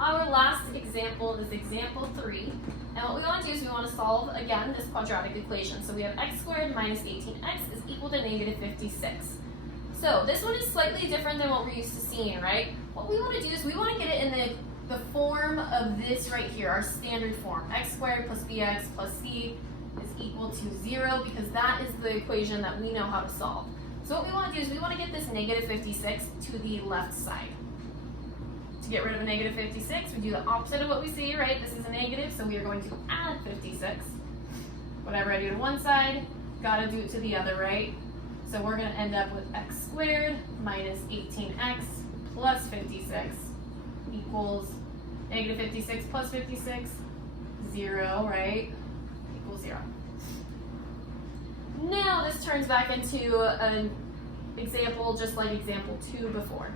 our last example is example 3. And what we want to do is we want to solve, again, this quadratic equation. So we have x squared minus 18x is equal to negative 56. So this one is slightly different than what we're used to seeing, right? What we want to do is we want to get it in the form of this right here, our standard form. X squared plus bx plus c is equal to 0 because that is the equation that we know how to solve. So what we want to do is we want to get this negative 56 to the left side. To get rid of a negative 56, we do the opposite of what we see, right? This is a negative, so we are going to add 56. Whatever I do to one side, gotta do it to the other, right? So we're gonna end up with x squared minus 18x plus 56 equals negative 56 plus 56, 0, right? Equals 0. Now this turns back into an example just like example 2 before.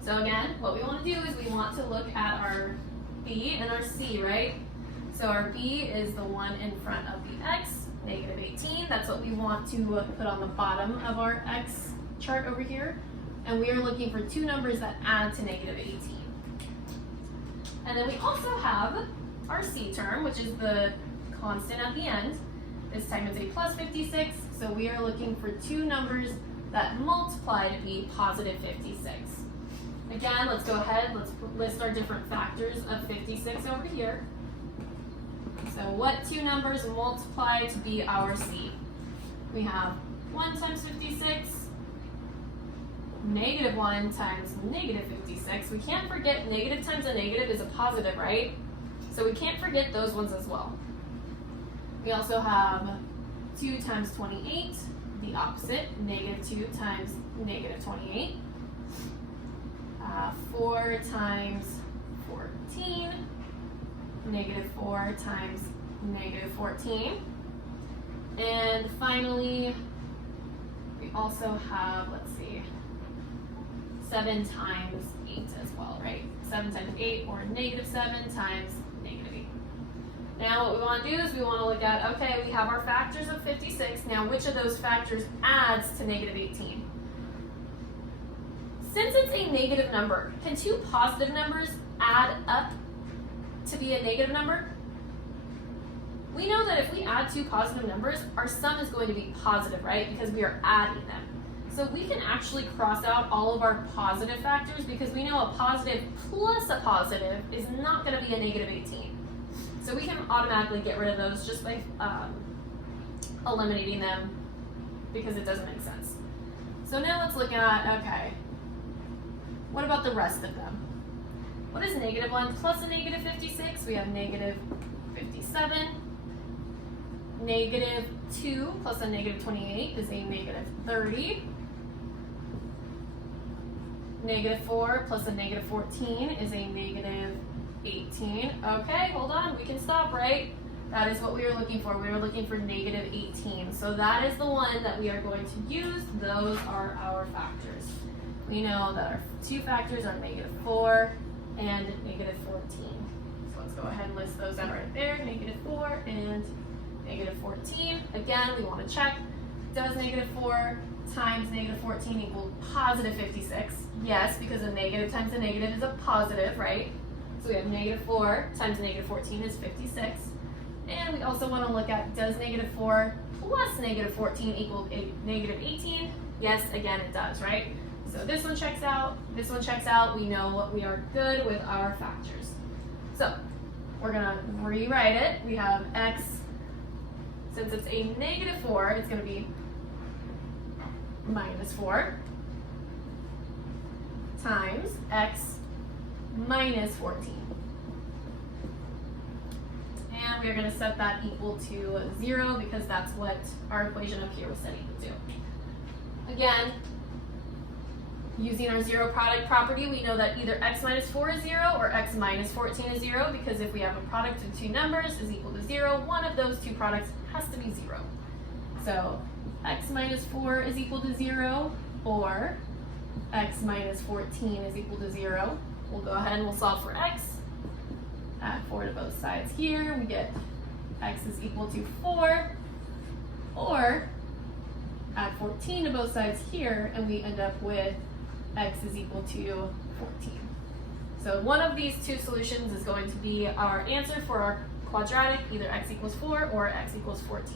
So again, what we want to do is we want to look at our b and our c, right? So our b is the one in front of the x, negative 18. That's what we want to put on the bottom of our x chart over here. And we are looking for two numbers that add to negative 18. And then we also have our c term, which is the constant at the end. This time it's a plus 56, so we are looking for two numbers that multiply to be positive 56. Again, let's go ahead, let's list our different factors of 56 over here. So what two numbers multiply to be our c? We have 1 times 56, negative 1 times negative 56. We can't forget negative times a negative is a positive, right? So we can't forget those ones as well. We also have 2 times 28, the opposite, negative 2 times negative 28. 4 times 14, negative 4 times negative 14. And finally, we also have, let's see, 7 times 8 as well, right? 7 times 8, or negative 7 times negative 8. Now what we want to do is we want to look at, okay, we have our factors of 56. Now which of those factors adds to negative 18? Since it's a negative number, can two positive numbers add up to be a negative number? We know that if we add two positive numbers, our sum is going to be positive, right? Because we are adding them. So we can actually cross out all of our positive factors because we know a positive plus a positive is not going to be a negative 18. So we can automatically get rid of those just by eliminating them because it doesn't make sense. So now let's look at, okay, what about the rest of them? What is negative 1 plus a negative 56? We have negative 57. Negative 2 plus a negative 28 is a negative 30. Negative 4 plus a negative 14 is a negative 18. Okay, hold on, we can stop, right? That is what we were looking for. We were looking for negative 18. So that is the one that we are going to use. Those are our factors. We know that our two factors are negative 4 and negative 14. So let's go ahead and list those out right there. Negative 4 and negative 14. Again, we want to check, does negative 4 times negative 14 equal positive 56? Yes, because a negative times a negative is a positive, right? So we have negative 4 times negative 14 is 56. And we also want to look at, does negative 4 plus negative 14 equal negative 18? Yes, again, it does, right? So this one checks out, this one checks out. We know we are good with our factors. So we're going to rewrite it. We have x, since it's a negative 4, it's going to be minus 4 times x minus 14. And we are going to set that equal to 0 because that's what our equation up here was set equal to. Again, using our zero product property, we know that either x minus 4 is 0 or x minus 14 is 0 because if we have a product of two numbers is equal to 0, one of those two products has to be 0. So x minus 4 is equal to 0 or x minus 14 is equal to 0. We'll go ahead and we'll solve for x. Add 4 to both sides here. We get x is equal to 4, or add 14 to both sides here, and we end up with x is equal to 14. So So one of these two solutions is going to be our answer for our quadratic, either x equals 4 or x equals 14.